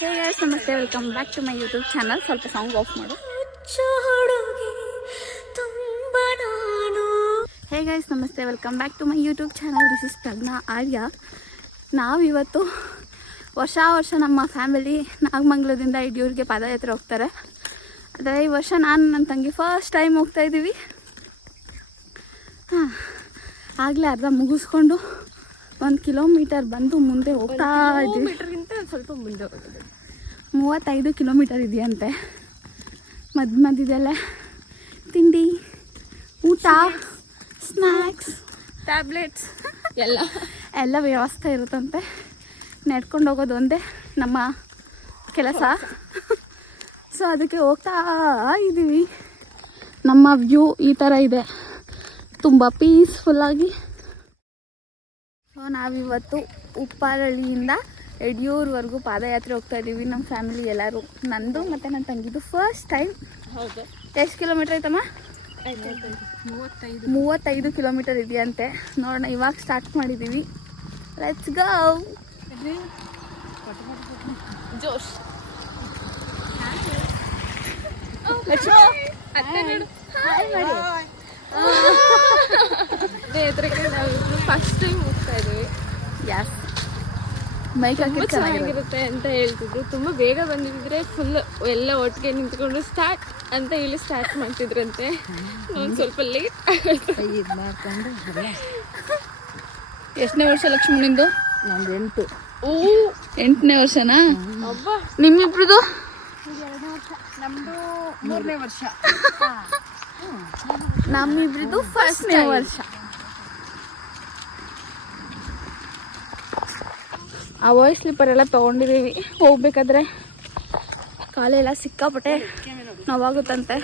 ಹೇ guys ನಮಸ್ತೆ, welcome back to my YouTube channel. ಸ್ವಲ್ಪ song off ಮಾಡು. ಹೇ ಗೈಸ್ ನಮಸ್ತೆ, welcome back to my YouTube channel. This is Prajna Arya. ನಾವಿವತ್ತು ವರ್ಷ ನಮ್ಮ ಫ್ಯಾಮಿಲಿ ನಾಗಮಂಗಲದಿಂದ ಯಡಿಯೂರಿಗೆ ಪಾದಯಾತ್ರೆ ಹೋಗ್ತಾರೆ. ಆದರೆ ಈ ವರ್ಷ ನಾನು ನನ್ನ ತಂಗಿ ಫಸ್ಟ್ ಟೈಮ್ ಹೋಗ್ತಾ ಇದ್ದೀವಿ. ಆಗಲೇ ಅರ್ಧ ಮುಗಿಸ್ಕೊಂಡು 1 ಕಿಲೋಮೀಟರ್ ಬಂದು ಮುಂದೆ ಹೋಗ್ತಾ ಇದ್ದೀವಿ. ಸ್ವಲ್ಪ ಮುಂದೆ ಹೋಗೋದು 35 ಕಿಲೋಮೀಟರ್ ಇದೆಯಂತೆ. ಮಧ್ಯದಲ್ಲೇ ತಿಂಡಿ, ಊಟ, ಸ್ನ್ಯಾಕ್ಸ್, ಟ್ಯಾಬ್ಲೆಟ್ಸ್ ಎಲ್ಲ ವ್ಯವಸ್ಥೆ ಇರುತ್ತಂತೆ. ನಡ್ಕೊಂಡು ಹೋಗೋದು ಒಂದೇ ನಮ್ಮ ಕೆಲಸ. ಸೊ ಅದಕ್ಕೆ ಹೋಗ್ತಾ ಇದ್ದೀವಿ. ನಮ್ಮ ವ್ಯೂ ಈ ಥರ ಇದೆ, ತುಂಬ ಪೀಸ್ಫುಲ್ಲಾಗಿ. ಸೊ ನಾವಿವತ್ತು ಉಪ್ಪಾರಳ್ಳಿಯಿಂದ ಯಡಿಯೂರ್ವರೆಗೂ ಪಾದಯಾತ್ರೆ ಹೋಗ್ತಾ ಇದ್ದೀವಿ. ನಮ್ಮ ಫ್ಯಾಮಿಲಿ ಎಲ್ಲರೂ, ನಂದು ಮತ್ತು ನನ್ನ ತಂಗಿದು ಫಸ್ಟ್ ಟೈಮ್. ಹೌದು. ಎಷ್ಟು ಕಿಲೋಮೀಟ್ರ್ ಐತಮ್ಮ? 35 ಕಿಲೋಮೀಟರ್ ಇದೆಯಂತೆ. ನೋಡೋಣ, ಇವಾಗ ಸ್ಟಾರ್ಟ್ ಮಾಡಿದ್ದೀವಿ. Let's go. Josh. First time ಹೋಗ್ತಾ ಇದ್ದೀವಿ. ಯಾಸ್ ಮೈಕ್ ಹಾಕಿ ಚೆನ್ನಾಗಿರುತ್ತೆ ಅಂತ ಹೇಳ್ತಿದ್ರು. ತುಂಬ ಬೇಗ ಬಂದಿದ್ರೆ ಫುಲ್ ಎಲ್ಲ ಒಟ್ಟಿಗೆ ನಿಂತ್ಕೊಂಡು ಸ್ಟಾರ್ಟ್ ಅಂತ ಇಲ್ಲಿ ಸ್ಟಾರ್ಟ್ ಮಾಡ್ತಿದ್ರಂತೆ. ಒಂದು ಸ್ವಲ್ಪ ಲೇಟ್ ಮಾಡ್ಕೊಂಡು. ಎಷ್ಟನೇ ವರ್ಷ ಲಕ್ಷ್ಮಣಿಂದು? ನಮ್ದು 8. 8ನೇ ವರ್ಷನಾ? ಒಬ್ಬ ನಿಮ್ಮಿಬ್ರದು? ನಮ್ದು 3ನೇ ವರ್ಷ. ನಮ್ಮಿಬ್ರದು ಫಸ್ಟ್ನೇ ವರ್ಷ. ಆ ವಾಯ್ಸ್ ಸ್ಲಿಪ್ಪರ್ ಎಲ್ಲ ತೊಗೊಂಡಿದ್ದೀವಿ. ಹೋಗ್ಬೇಕಾದ್ರೆ ಕಾಲೆಲ್ಲ ಸಿಕ್ಕಾಪಟ್ಟೆ ನೋವಾಗುತ್ತಂತೆ.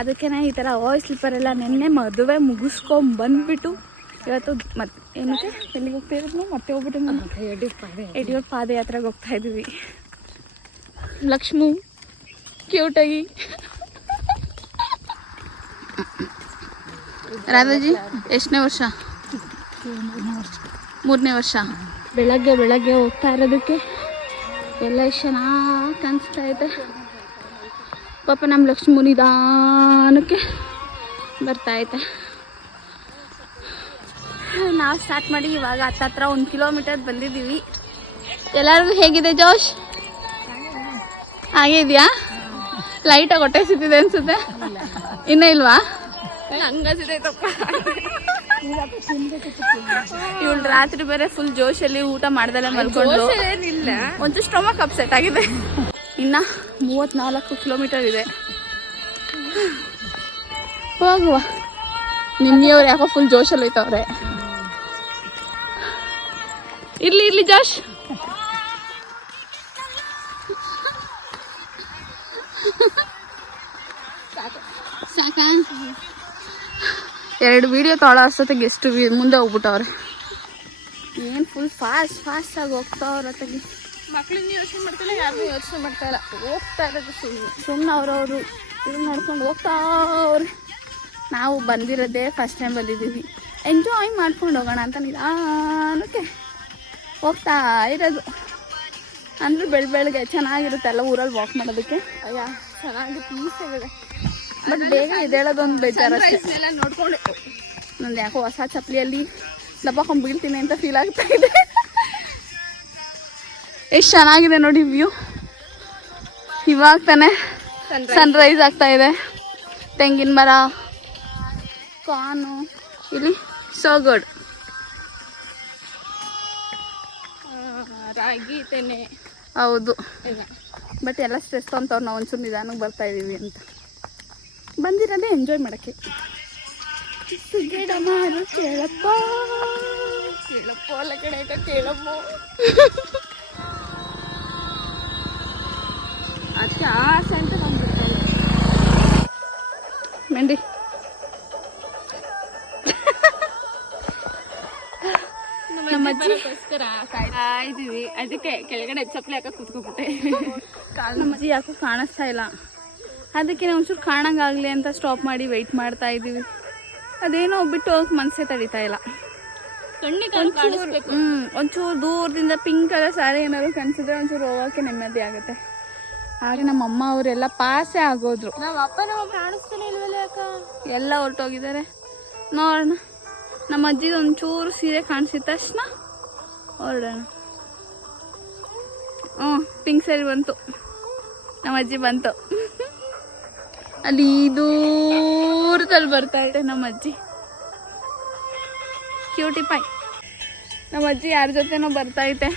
ಅದಕ್ಕೆ ಈ ಥರ ವಾಯ್ಸ್ ಸ್ಲಿಪ್ಪರ್ ಎಲ್ಲ ನೆನ್ನೆ ಮದುವೆ ಮುಗಿಸ್ಕೊಂಬಂದ್ಬಿಟ್ಟು ಇವತ್ತು ಮತ್ತೆ ಏನಕ್ಕೆ ಎಲ್ಲಿಗೆ ಹೋಗ್ತಾ ಇರೋದು? ಮತ್ತೆ ಹೋಗ್ಬಿಟ್ಟು ಯಡಿಯೂರು ಪಾದಯಾತ್ರೆಗೆ ಹೋಗ್ತಾ ಇದ್ದೀವಿ. ಲಕ್ಷ್ಮು ಕ್ಯೂಟಾಗಿ. ರಾಧಾಜಿ ಎಷ್ಟನೇ ವರ್ಷ? 3ನೇ ವರ್ಷ. ಬೆಳಗ್ಗೆ ಹೋಗ್ತಾ ಇರೋದಕ್ಕೆ ಎಲ್ಲ ಎಷ್ಟು ಚೆನ್ನಾಗಿ ಕಾಣಿಸ್ತಾ ಇದೆ. ಪಾಪ ನಮ್ಮ ಲಕ್ಷ್ಮೀ ನಿಧಾನಕ್ಕೆ ಬರ್ತಾ ಐತೆ. ನಾವು ಸ್ಟಾರ್ಟ್ ಮಾಡಿ ಇವಾಗ ಹತ್ತತ್ರ 1 ಕಿಲೋಮೀಟರ್ ಬಂದಿದ್ದೀವಿ. ಎಲ್ಲರಿಗೂ ಹೇಗಿದೆ ಜೋಶ್? ಹಾಗೆ ಇದೆಯಾ? ಲೈಟಾಗಿ ಹೊಟ್ಟೆ ಸಿಗ್ತಿದೆ ಅನ್ಸುತ್ತೆ. ಇನ್ನೂ ಇಲ್ವಾ? ಇವಳು ರಾತ್ರಿ ಬೇರೆ ಫುಲ್ ಜೋಶಲ್ಲಿ ಊಟ ಮಾಡ್ದಲ್ಲ ಮಲ್ಕೊಂಡು ಒಂಚೂರು ಸ್ಟೊಮಕ್ ಅಪ್ಸೆಟ್ ಆಗಿದೆ. ಇನ್ನ 34 ಕಿಲೋಮೀಟರ್ ಇದೆ. ಹೋಗುವ. ನಿನ್ನೆಯವ್ರು ಯಾಕೋ ಫುಲ್ ಜೋಶಲ್ಲಿ ಹೋಯ್ತವ್ರೆ. ಇರ್ಲಿ ಜೋಶ್. ಸಾಕಾ? 2 ವಿಡಿಯೋ ತೊಗೊಳ್ಳೋ ಅಷ್ಟೊತ್ತಿಗೆ ಎಷ್ಟು ಮುಂದೆ ಹೋಗ್ಬಿಟ್ಟವ್ರೆ. ಏನು ಫುಲ್ ಫಾಸ್ಟಾಗಿ ಹೋಗ್ತಾವ್ರ. ಅತ್ತಗೆ ಮಕ್ಳಿಂದ ಯೋಚನೆ ಮಾಡ್ತಿಲ್ಲ, ಯಾರು ಯೋಚನೆ ಮಾಡ್ತಾ ಇಲ್ಲ. ಹೋಗ್ತಾ ಇರೋದು ಸುಮ್ಮನೆ ಅವ್ರವರು ಇದನ್ನ ನೋಡ್ಕೊಂಡು ಹೋಗ್ತಾವ್ರೆ. ನಾವು ಬಂದಿರೋದೇ ಫಸ್ಟ್ ಟೈಮ್ ಬಂದಿದ್ದೀವಿ. ಎಂಜಾಯ್ ಮಾಡ್ಕೊಂಡು ಹೋಗೋಣ ಅಂತ ನಿಧಾನಕ್ಕೆ ಹೋಗ್ತಾ ಇರೋದು. ಅಂದ್ರೆ ಬೆಳಗ್ಗೆ ಚೆನ್ನಾಗಿರುತ್ತೆ ಎಲ್ಲ ಊರಲ್ಲಿ ವಾಕ್ ಮಾಡೋದಕ್ಕೆ. ಅಯ್ಯ ಚೆನ್ನಾಗಿ ಪೀಸ್ ಆಗಿದೆ. ಬಟ್ ಬೇಗ ಎದ್ದೇಳೋದೊಂದು ಬೇಜಾರಷ್ಟೇ. ನೋಡ್ಕೊಂಡು ನಂದು ಯಾಕೋ ಹೊಸ ಚಪ್ಪಲಿಯಲ್ಲಿ ದಬ್ಬಾಕೊಂಡು ಬೀಳ್ತೀನಿ ಅಂತ ಫೀಲ್ ಆಗ್ತಾ ಇದೆ. ಎಷ್ಟು ಚೆನ್ನಾಗಿದೆ ನೋಡಿ ವ್ಯೂ. ಇವಾಗ ತಾನೆ ಸನ್ರೈಸ್ ಆಗ್ತಾ ಇದೆ. ತೆಂಗಿನ ಮರ, ಕಾನು ಇಲ್ಲಿ ಸೋ ಗುಡ್. ರಾಗಿ ತೆನೆ. ಹೌದು, ಬಟ್ ಎಲ್ಲ ಸ್ಟ್ರೆಸ್ ಅಂತವ್ರು ನಾವು ಒಂಚೂರು ನಿಧಾನಕ್ಕೆ ಬರ್ತಾ ಇದ್ದೀವಿ ಅಂತ ಬಂದಿರೋದೇ ಎಂಜಾಯ್ ಮಾಡೋಕ್ಕೆ. ಕೇಳಪ್ಪ ಅಲ್ಲ ಕಡೆ ಕೇಳಮ್ಮ. ಅದಕ್ಕೆ ಆಸೆ ಅಂತ ಬಂದ್ಬಿಡ್ತಾರೆ ಮೆಂಡಿ. ನಮ್ಮ ಅಜ್ಜಿಗೋಸ್ಕರ ಕಾಯ್ತಾ ಇದ್ದೀವಿ. ಅದಕ್ಕೆ ಕೆಳಗಡೆ ಚಪ್ಪಲಿ ಹಾಕಿ ಕೂತ್ಕೊಬಿಟ್ಟೆ. ನಮ್ಮ ಅಜ್ಜಿ ಯಾಕೋ ಕಾಣಿಸ್ತಾ ಇಲ್ಲ. ಅದಕ್ಕೆ ನಾವು ಒಂಚೂರು ಕಾಣಂಗಾಗಲಿ ಅಂತ ಸ್ಟಾಪ್ ಮಾಡಿ ವೆಯ್ಟ್ ಮಾಡ್ತಾ ಇದ್ದೀವಿ. ಅದೇನೋ ಬಿಟ್ಟು ಹೋಗಕ್ಕೆ ಮನಸ್ಸೇ ತಡೀತಾ ಇಲ್ಲ. ಒಂಚೂರು ದೂರದಿಂದ ಪಿಂಕ್ ಕಲರ್ ಸಾರಿ ಏನಾದ್ರು ಕಾಣಿಸಿದ್ರೆ ಒಂಚೂರು ಹೋಗೋಕೆ ನೆಮ್ಮದಿ ಆಗುತ್ತೆ. ಹಾಗೆ ನಮ್ಮ ಅಮ್ಮ ಅವರೆಲ್ಲ ಪಾಸೇ ಆಗೋದ್ರು. ನಮ್ಮ ಅಪ್ಪ ನಮ್ಮ ಕಾಣಿಸ್ತಾನೆ ಇಲ್ವಲ್ಲ ಅಕ್ಕ, ಎಲ್ಲ ಹೊರಟೋಗಿದ್ದಾರೆ. ನೋಡೋಣ, ನಮ್ಮ ಅಜ್ಜಿದು ಒಂಚೂರು ಸೀರೆ ಕಾಣಿಸಿದ ತಕ್ಷಣ ಹೊರಡೋಣ. ಪಿಂಕ್ ಸ್ಯಾರಿ ಬಂತು, ನಮ್ಮ ಅಜ್ಜಿ ಬಂತು. ಅಲ್ಲಿ ದೂರದಲ್ಲಿ ಬರ್ತಾ ಇದೆ ನಮ್ಮ ಅಜ್ಜಿ, ಕ್ಯೂಟಿ ಪೈ. ನಮ್ಮ ಅಜ್ಜಿ ಯಾರ ಜೊತೆನೋ ಬರ್ತಾ ಐತೆ.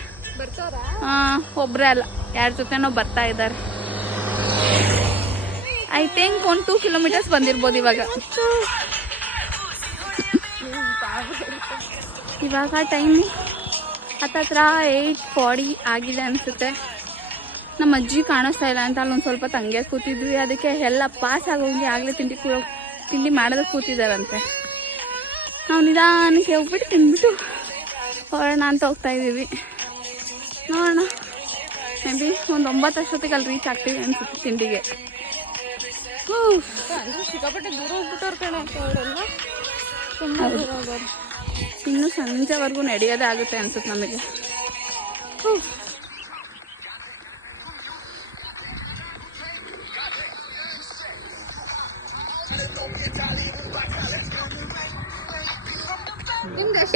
ಒಬ್ರೇ ಅಲ್ಲ, ಯಾರ ಜೊತೆನೋ ಬರ್ತಾ ಇದ್ದಾರೆ. ಐ ಥಿಂಕ್ 1-2 ಕಿಲೋಮೀಟರ್ಸ್ ಬಂದಿರ್ಬೋದು ಇವಾಗ. ಇವಾಗ ಟೈಮು ಹತ್ತತ್ರ 8:40 ಆಗಿದೆ ಅನಿಸುತ್ತೆ. ನಮ್ಮ ಅಜ್ಜಿ ಕಾಣಿಸ್ತಾ ಇಲ್ಲ ಅಂತ ಅಲ್ಲೊಂದು ಸ್ವಲ್ಪ ತಂಗೆ ಕೂತಿದ್ವಿ. ಅದಕ್ಕೆ ಎಲ್ಲ ಪಾಸ್ ಆಗೋಗಿ ಆಗಲೇ ತಿಂಡಿ ಮಾಡೋದಕ್ಕೆ ಕೂತಿದ್ದಾರಂತೆ. ನಾವು ನಿಧಾನಕ್ಕೆ ಹೋಗ್ಬಿಟ್ಟು ತಿಂದ್ಬಿಟ್ಟು ಹೊರಡೋಣ ಅಂತ ಹೋಗ್ತಾ ಇದ್ದೀವಿ. ನೋಡೋಣ, ಮೇ ಬಿ ಒಂದು 9 ಅಷ್ಟೊತ್ತಿಗೆ ಅಲ್ಲಿ ರೀಚ್ ಆಗ್ತೀವಿ ಅನ್ಸುತ್ತೆ ತಿಂಡಿಗೆ. ಸಿಕ್ಕಾಪಟ್ಟೆ ದೂರ ಹೋಗ್ಬಿಟ್ಟವ್ರ ಕಣ ಅವರೆಲ್ಲ. ಇನ್ನು ಸಂಜೆವರೆಗೂ ನಡೆಯೋದೇ ಆಗುತ್ತೆ ಅನ್ಸುತ್ತೆ ನಮಗೆ.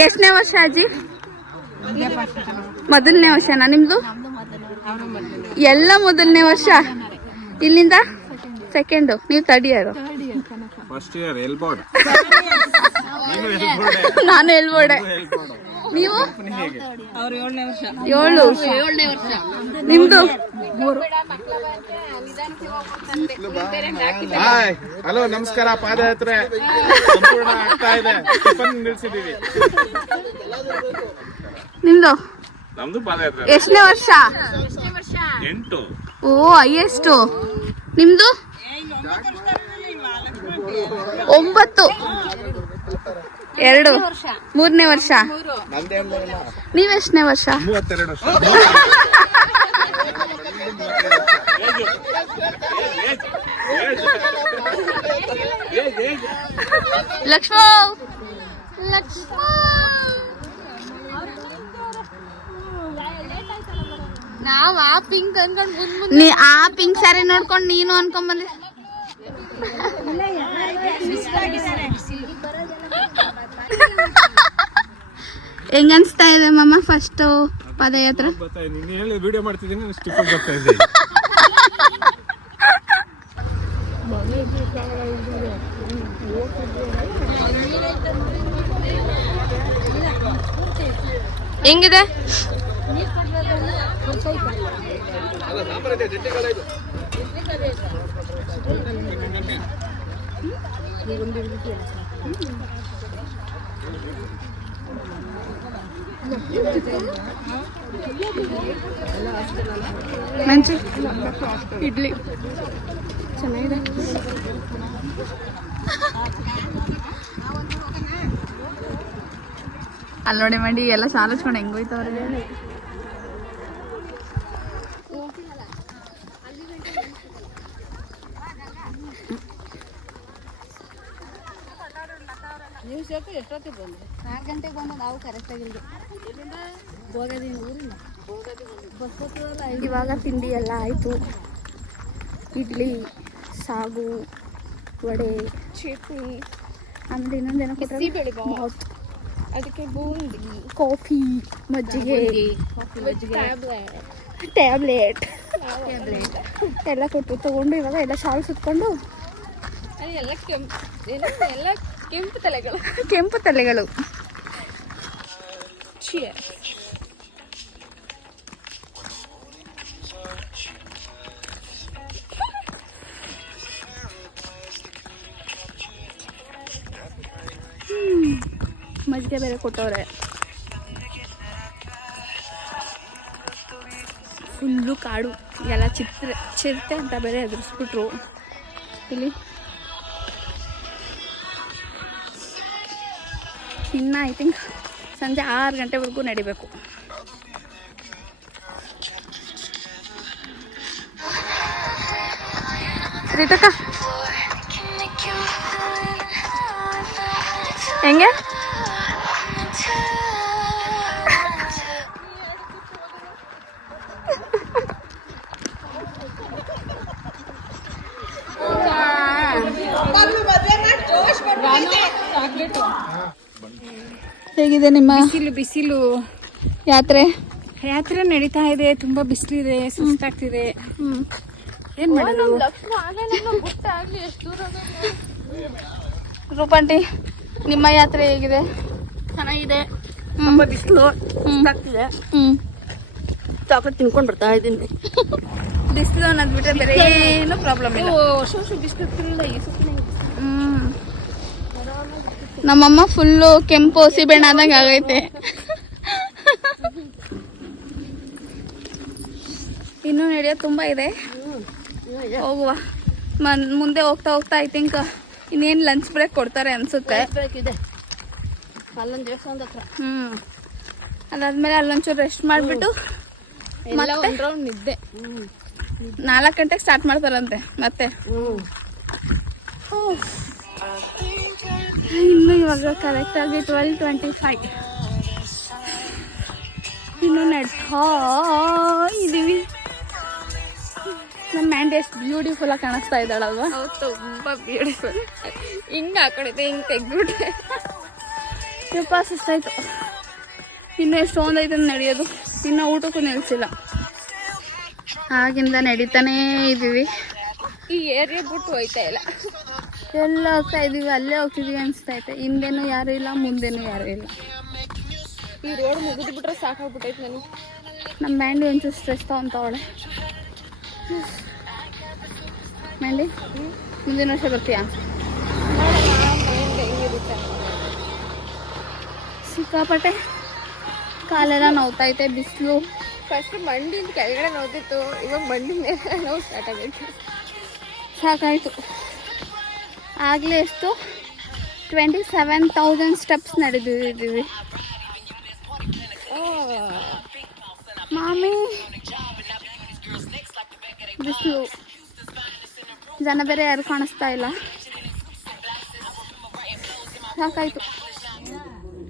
ಎಷ್ಟನೇ ವರ್ಷ ಅಜ್ಜಿ? ಮೊದಲನೇ ವರ್ಷನಾ ನಿಮ್ದು? ಎಲ್ಲ ಮೊದಲನೇ ವರ್ಷ. ಇಲ್ಲಿಂದ ಸೆಕೆಂಡು, ನೀವು ಥರ್ಡ್ ಇಯರ್. ನಾನು ಹೇಳ್ಬೋಡೆ. ನೀವು 7 ನಿಮ್ದು? ಹಲೋ ನಮಸ್ಕಾರ. ಪಾದಯಾತ್ರೆ ಸಂಪೂರ್ಣ ಆಗ್ತಾ ಇದೆ. ನಿಲ್ಸಿದೀವಿ. ನಿಮ್ದು? ನಮ್ದು ಪಾದಯಾತ್ರೆ. ಎಷ್ಟನೇ ವರ್ಷ? 8. ಓ, ಹೈಯೆಸ್ಟ್. ನಿಮ್ದು? 9. 2. 3ನೇ ವರ್ಷ. ನೀವೆಷ್ಟನೇ ವರ್ಷ? 32 ವರ್ಷ. ಲಕ್ಷ್ಮೋ ನಾವ್ ಆ ಪಿಂಕ್ ಅನ್ಕೊಂಡ್ ನೀ ಆ ಪಿಂಕ್ ಸ್ಯಾರಿ ನೋಡ್ಕೊಂಡು ನೀನು ಅನ್ಕೊಂಬಂದೆ. ಹೆಂಗ ಅನ್ಸ್ತಾ ಇದೆ ಮಮ್ಮ ಫಸ್ಟ್ ಪಾದಯಾತ್ರೆ? ವಿಡಿಯೋ ಮಾಡ್ತಿದ್ದೀನಿ, ಸ್ಟಿಫನ್ ಬರ್ತಾ ಇದೆ. ಹೆಂಗಿದೆ? ಮಂಚು ಇಡ್ಲಿ ಚೆನ್ನಾಗಿದೆ. ಅಲ್ಲಿ ನೋಡಿ ಮಾಡಿ ಎಲ್ಲ ಸಾಲಿಸ್ಕೊಂಡು ಹೆಂಗೋಯ್ತವ್ರೆ. ಎಷ್ಟೊತ್ತಿಗೆ ಬಂದ್ರಿ? 4 ಗಂಟೆಗೆ ಬಂದು ನಾವು ಕರೆಕ್ಟಾಗಿ ಇವಾಗ ತಿಂಡಿ ಎಲ್ಲ ಆಯಿತು. ಇಡ್ಲಿ, ಸಾಗು, ವಡೆ, ಚಟ್ನಿ, ಆಮೇಲೆ ಇನ್ನೊಂದೇನೋ ಬಿಸಿಬೇಳೆಬಾತ್, ಅದಕ್ಕೆ ಬೂಂದಿ, ಕಾಫಿ, ಮಜ್ಜಿಗೆ, ಟ್ಯಾಬ್ಲೆಟ್ ಎಲ್ಲ ಕೊಟ್ಟು ತಗೊಂಡು ಇವಾಗ ಎಲ್ಲ ಶಾಲು ಸುತ್ಕೊಂಡು ಎಲ್ಲ ಕೆಂಪು ತಲೆಗಳು. ಕೆಂಪು ತಲೆಗಳು. ಮಜ್ಜಿಗೆ ಬೇರೆ ಕೊಟ್ಟವ್ರೆ. ಫುಲ್ಲು ಕಾಡು, ಎಲ್ಲ ಚಿರತೆ ಅಂತ ಬೇರೆ ಎದುರಿಸ್ಬಿಟ್ರು ಇಲ್ಲಿ. ಇನ್ನು ಐ ಥಿಂಕ್ ಸಂಜೆ 6 ಗಂಟೆವರೆಗೂ ನಡಿಬೇಕು. ರೀತಕ್ಕ ಹೆಂಗೆ? ಹೇಗಿದೆ ನಿಮ್ಮ ಬಿಸಿಲು ಯಾತ್ರೆ ನಡೀತಾ ಇದೆ. ತುಂಬಾ ಬಿಸಿಲಿದೆ, ಸುಸ್ತಾಗ್ತಿದೆ. ಏನ್ ಮಾಡೋದು? ರೂಪಾಂಟಿ ನಿಮ್ಮ ಯಾತ್ರೆ ಹೇಗಿದೆ? ಚೆನ್ನಾಗಿದೆ. ತುಂಬಾ ಬಿಸಿಲು ಆಗ್ತಿದೆ. ಚಾಕ್ಲೇಟ್ ತಿನ್ಕೊಂಡು ಬರ್ತಾ ಇದ್ದೀನಿ. ಬಿಸಿಲು ಅನ್ನೋದು ಬಿಟ್ರೆ ಬೇರೆ ಏನು ಪ್ರಾಬ್ಲಮ್ ಇಲ್ಲ. ನಮ್ಮಮ್ಮ ಫುಲ್ಲು ಕೆಂಪು ಸಿಬೆಣ್ಣ ಆದಂಗೆ ಆಗೈತೆ. ಇನ್ನೂ ನಡೆಯೋದು ತುಂಬ ಇದೆ. ಹೋಗುವ ಮುಂದೆ ಹೋಗ್ತಾ ಹೋಗ್ತಾ ಐ ಥಿಂಕ್ ಇನ್ನೇನು ಲಂಚ್ ಬ್ರೇಕ್ ಕೊಡ್ತಾರೆ ಅನ್ಸುತ್ತೆ. ಇದೆ ಅಲ್ಲೊಂದು ದೇವಸ್ಥಾನದ ಹತ್ರ. ಅದಾದ್ಮೇಲೆ ಅಲ್ಲೊಂಚೂರು ರೆಸ್ಟ್ ಮಾಡಿಬಿಟ್ಟು ಮತ್ತೆ ರೌಂಡ್ ನಿದ್ದೆ. 4 ಗಂಟೆಗೆ ಸ್ಟಾರ್ಟ್ ಮಾಡ್ತಾರಂತೆ ಮತ್ತೆ. ಇನ್ನು ಇವಾಗ ಕರೆಕ್ಟಾಗಿ 12:25. ಇನ್ನು ನಡ್ತಾ ಇದೀವಿ. ನಮ್ಮ ಮ್ಯಾಂಡಿ ಎಷ್ಟು ಬ್ಯೂಟಿಫುಲ್ ಆಗಿ ಕಾಣಿಸ್ತಾ ಇದ್ದಾಳಲ್ವಾ? ಹೌದು, ತುಂಬಾ ಬ್ಯೂಟಿಫುಲ್. ಹಿಂಗ ಆ ಕಡೆ ಹಿಂಗ್ ತೆಗ್ಬಿಟ್ರೆ ಯಪ್ಪ ಸುಸ್ತಾಯ್ತು. ಇನ್ನು ಎಷ್ಟೊಂದು ಐತೆ ನಡೆಯೋದು. ಇನ್ನು ಊಟಕ್ಕೂ ನಿಲ್ಸಿಲ್ಲ. ಆಗಿಂದ ನಡೀತಾನೇ ಇದ್ದೀವಿ. ಈ ಏರಿಯಾ ಬಿಟ್ಟು ಹೋಯ್ತಾ ಇಲ್ಲ. ಎಲ್ಲ ಹೋಗ್ತಾ ಇದೀವಿ, ಅಲ್ಲೇ ಹೋಗ್ತಿದೀವಿ ಅನಿಸ್ತೈತೆ. ಹಿಂದೆನೂ ಯಾರು ಇಲ್ಲ, ಮುಂದೆನೂ ಯಾರು ಇಲ್ಲ. ಈ ರೋಡ್ ಮುಗಿದು ಬಿಟ್ರೆ ಸಾಕಾಗ್ಬಿಟ್ಟೈತೆ ನನಗೆ. ನಮ್ಮ ಮ್ಯಾಂಡಿ ಒಂಚೂರು ಸ್ಟ್ರೆಸ್ ತಗೊಂತವಳೆ. ಮ್ಯಾಂಡಿ ಮುಂದಿನ ವರ್ಷ ಬರ್ತೀಯಾ? ಸಿಕ್ಕಾಪಟ್ಟೆ ಕಾಲೆಲ್ಲ ನೋವ್ತೈತೆ. ಬಿಸಿಲು ಫಸ್ಟ್ ಮಂಡಿಯಿಂದ ಕೆಳಗಡೆ ನೋವ್ತಿತ್ತು, ಇವಾಗ ಮಂಡಿ ಮೇಲೆ ನೋವು ಸ್ಟಾರ್ಟ್ ಆಗೈತೆ. ಸಾಕಾಯಿತು. ಆಗಲೇ ಎಷ್ಟು 27,000 ಸ್ಟೆಪ್ಸ್ ನಡೆದಿದ್ದೀವಿ. ಮಾಮಿ ಬಿಸಿಲು, ಜನ ಬೇರೆ ಯಾರು ಕಾಣಿಸ್ತಾ ಇಲ್ಲ. ಸಾಕಾಯ್ತು.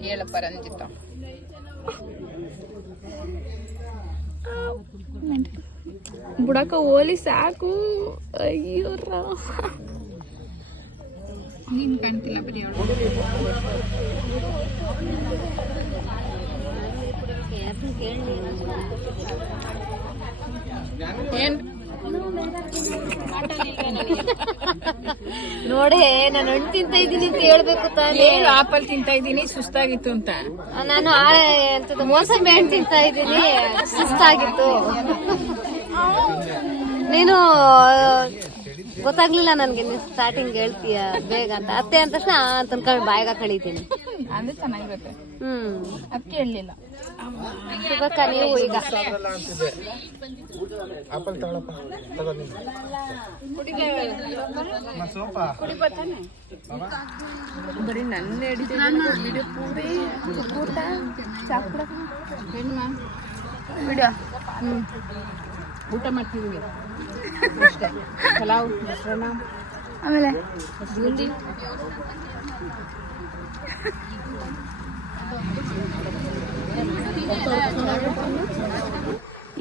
ಹೇಳಪ್ಪ ರಂಜಿತ. ಬುಡಕ ಓಲಿ ಸಾಕು. ಅಯ್ಯೋ ನೀನ್ ಕಾಣ್ತಿಲ್ಲ ಬರೀ ಏನ್ ನೋಡಿ, ನಾನು ಹಣ್ಣು ತಿಂತ ಇದ್ದೀನಿ ಅಂತ ಹೇಳ್ಬೇಕು ತಾನೇ. ಆಪಲ್ ತಿಂತ ಇದ್ದೀನಿ, ಸುಸ್ತಾಗಿತ್ತು ಅಂತ. ನಾನು ಎಂತದ್ದು ಮೋಸಂಬಿ ಹಣ್ಣು ತಿಂತ ಇದ್ದೀನಿ, ಸುಸ್ತಾಗಿತ್ತು. ನೀನು ಗೊತ್ತಾಗ್ಲಿಲ್ಲ ನನ್ಗೆ, ನೀನು ಸ್ಟಾರ್ಟಿಂಗ್ ಹೇಳ್ತೀಯ ಬೇಗ ಅಂತ. ಅತ್ತೆ ಅಂದ ತಕ್ಷಣ ಅಂತ ಅನ್ಕೊಂಡು ಬಾಯಿಗ ಕಳೀತೀನಿ. ಅಂದ್ರೆ ಚೆನ್ನಾಗಿರುತ್ತೆ. ಅದಕ್ಕೆ ಹೇಳಲಿಲ್ಲ. ಇವಾಗ ನೀವು ಈಗ ಬರೀ ನನ್ನ ವಿಡಿಯೋ ಪೂರಿ ಊಟ ಚಾಕೂಡ ವಿಡಿಯೋ ಊಟ ಮಾಡ್ತಿದ್ದೀವಿ ಅಷ್ಟೇ. ಪಲಾವ್, ಮೊಸರನ್ನ, ಆಮೇಲೆ ಬೂಂದಿ.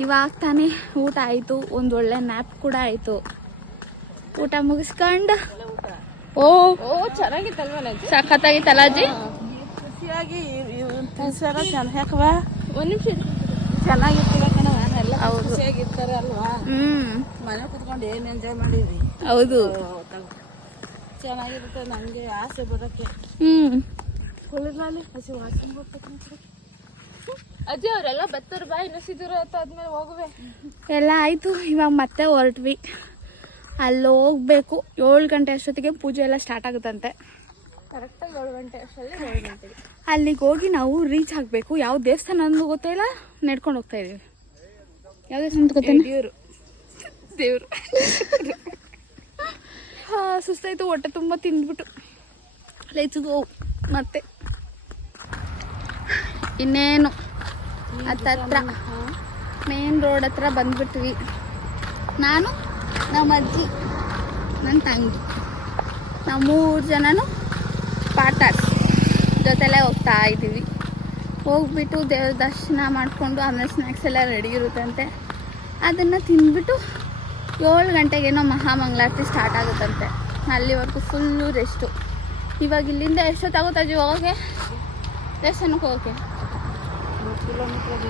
ಇವಾಗ ತಾನೇ ಊಟ ಆಯಿತು. ಒಂದು ಒಳ್ಳೆ ನ್ಯಾಪ್ ಕೂಡ ಆಯಿತು. ಊಟ ಮುಗಿಸ್ಕೊಂಡು ಓ ಚೆನ್ನಾಗಿತ್ತಲ್ವ ನಂಜಿ? ಸಖತ್ತಾಗಿತ್ತಲ್ಲ ಅಜ್ಜಿ? ಒಂದು ನಿಮಿಷ ಚೆನ್ನಾಗಿರ್ತೀರ ಕಣವ, ಎಲ್ಲ ಹೌದು. ಖುಷಿಯಾಗಿರ್ತಾರೆ ಅಲ್ವಾ? ಮನೆ ಕುತ್ಕೊಂಡು ಏನ್ ಎಂಜಾಯ್ ಮಾಡಿದ್ವಿ. ಹೌದು. ಚೆನ್ನಾಗಿರುತ್ತೆ. ನಮ್ಗೆ ಆಸೆ ಬರೋಕ್ಕೆ. ಹೊಲದಲ್ಲಿ ಹಸಿ ವಾಸನೆ ಬರ್ತಕ್ಕಂಥ. ಅಜ್ಜಿ ಅವರೆಲ್ಲ ಬತ್ತರು ಬಾ, ಇನ್ನಿಸಿದ್ರು ಆದ್ಮೇಲೆ ಹೋಗುವೆ. ಎಲ್ಲ ಆಯಿತು. ಇವಾಗ ಮತ್ತೆ ಹೊರಟ್ವಿ. ಅಲ್ಲಿ ಹೋಗ್ಬೇಕು. 7 ಗಂಟೆ ಅಷ್ಟೊತ್ತಿಗೆ ಪೂಜೆ ಎಲ್ಲ ಸ್ಟಾರ್ಟ್ ಆಗುತ್ತಂತೆ. ಕರೆಕ್ಟಾಗಿ 7 ಗಂಟೆ ಅಷ್ಟರಲ್ಲಿ 7 ಗಂಟೆಗೆ ಅಲ್ಲಿಗೆ ಹೋಗಿ ನಾವು ರೀಚ್ ಆಗಬೇಕು. ಯಾವ ದೇವಸ್ಥಾನ ಅನ್ನೋದು ಗೊತ್ತಿಲ್ಲ, ನಡ್ಕೊಂಡು ಹೋಗ್ತಾ ಇದೀವಿ. ಯಾವ ದೇವಸ್ಥಾನ ಅಂತ ಗೊತ್ತಿಲ್ಲ. ದೇವ್ರು ಸುಸ್ತಾಯಿತು. ಹೊಟ್ಟೆ ತುಂಬ ತಿಂದ್ಬಿಟ್ಟು ಲೆಟ್ಸ್ ಗೋ. ಮತ್ತೆ ಇನ್ನೇನು ಹತ್ತತ್ರ ಮೇನ್ ರೋಡ್ ಹತ್ರ ಬಂದ್ಬಿಟ್ವಿ. ನಾನು, ನಮ್ಮ ಅಜ್ಜಿ, ನನ್ನ ತಂಗಿ, ನಾವು 3 ಜನನು ಪಾರ್ಟ್ನರ್ಸ್ ಜೊತೆಲೇ ಹೋಗ್ತಾ ಇದ್ದೀವಿ. ಹೋಗ್ಬಿಟ್ಟು ದೇವ್ರ ದರ್ಶನ ಮಾಡಿಕೊಂಡು ಆಮೇಲೆ ಸ್ನ್ಯಾಕ್ಸ್ ಎಲ್ಲ ರೆಡಿ ಇರುತ್ತಂತೆ. ಅದನ್ನು ತಿಂದ್ಬಿಟ್ಟು 7 ಗಂಟೆಗೇನೋ ಮಹಾಮಂಗಳಾರತಿ ಸ್ಟಾರ್ಟ್ ಆಗುತ್ತಂತೆ. ಅಲ್ಲಿವರೆಗೂ ಫುಲ್ಲು ರೆಸ್ಟು. ಇವಾಗ ಇಲ್ಲಿಂದ ಎಷ್ಟೊತ್ತಾಗುತ್ತೆ ಅಜ್ಜಿ ಹೋಗೋಕ್ಕೆ? ದೇವಸ್ಥಾನಕ್ಕೆ ಹೋಗೋಕ್ಕೆ ಕಿಲೋಮೀಟರ್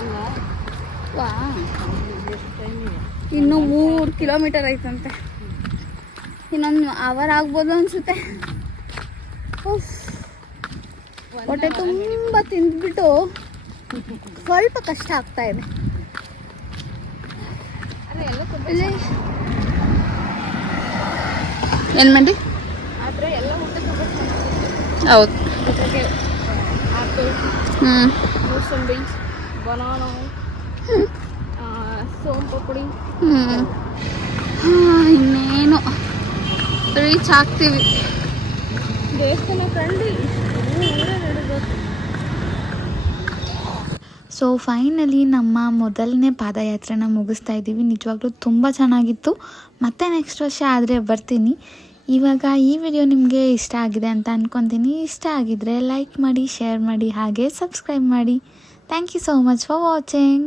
ವಾ ಇನ್ನೂ 3 ಕಿಲೋಮೀಟರ್ ಐತಂತೆ. ಇನ್ನೊಂದು ಅವರ್ ಆಗ್ಬೋದು ಅನಿಸುತ್ತೆ. ಹೊಟ್ಟೆ ತುಂಬ ತಿಂದ್ಬಿಟ್ಟು ಸ್ವಲ್ಪ ಕಷ್ಟ ಆಗ್ತಾ ಇದೆ. ಇಲ್ಲಿ ಏನು ಮಾಡಿ ಆದರೆ ಎಲ್ಲ ಊಟ ತುಂಬ ಹೌದು. ಜೊತೆಗೆ ಆ್ಯಪಲ್, ಮೂಸಂಬಿ, ಬನಾನಾ, ಸೋನ್ ಪಪಡಿ. ಇನ್ನೇನು ರೀಚ್ ಆಗ್ತೀವಿ. ದೇವಸ್ಥಾನ ಕಂಡು ಊರೇ ನಡಿಬೇಕು. ಸೊ ಫೈನಲಿ ನಮ್ಮ ಮೊದಲನೇ ಪಾದಯಾತ್ರೆನ ಮುಗಿಸ್ತಾ ಇದ್ದೀವಿ. ನಿಜವಾಗ್ಲೂ ತುಂಬ ಚೆನ್ನಾಗಿತ್ತು. ಮತ್ತೆ ನೆಕ್ಸ್ಟ್ ವರ್ಷ ಆದರೆ ಬರ್ತೀನಿ. ಇವಾಗ ಈ ವಿಡಿಯೋ ನಿಮಗೆ ಇಷ್ಟ ಆಗಿದೆ ಅಂತ ಅಂದ್ಕೊತೀನಿ. ಇಷ್ಟ ಆಗಿದ್ರೆ ಲೈಕ್ ಮಾಡಿ, ಶೇರ್ ಮಾಡಿ, ಹಾಗೆ ಸಬ್ಸ್ಕ್ರೈಬ್ ಮಾಡಿ. Thank you so much for watching.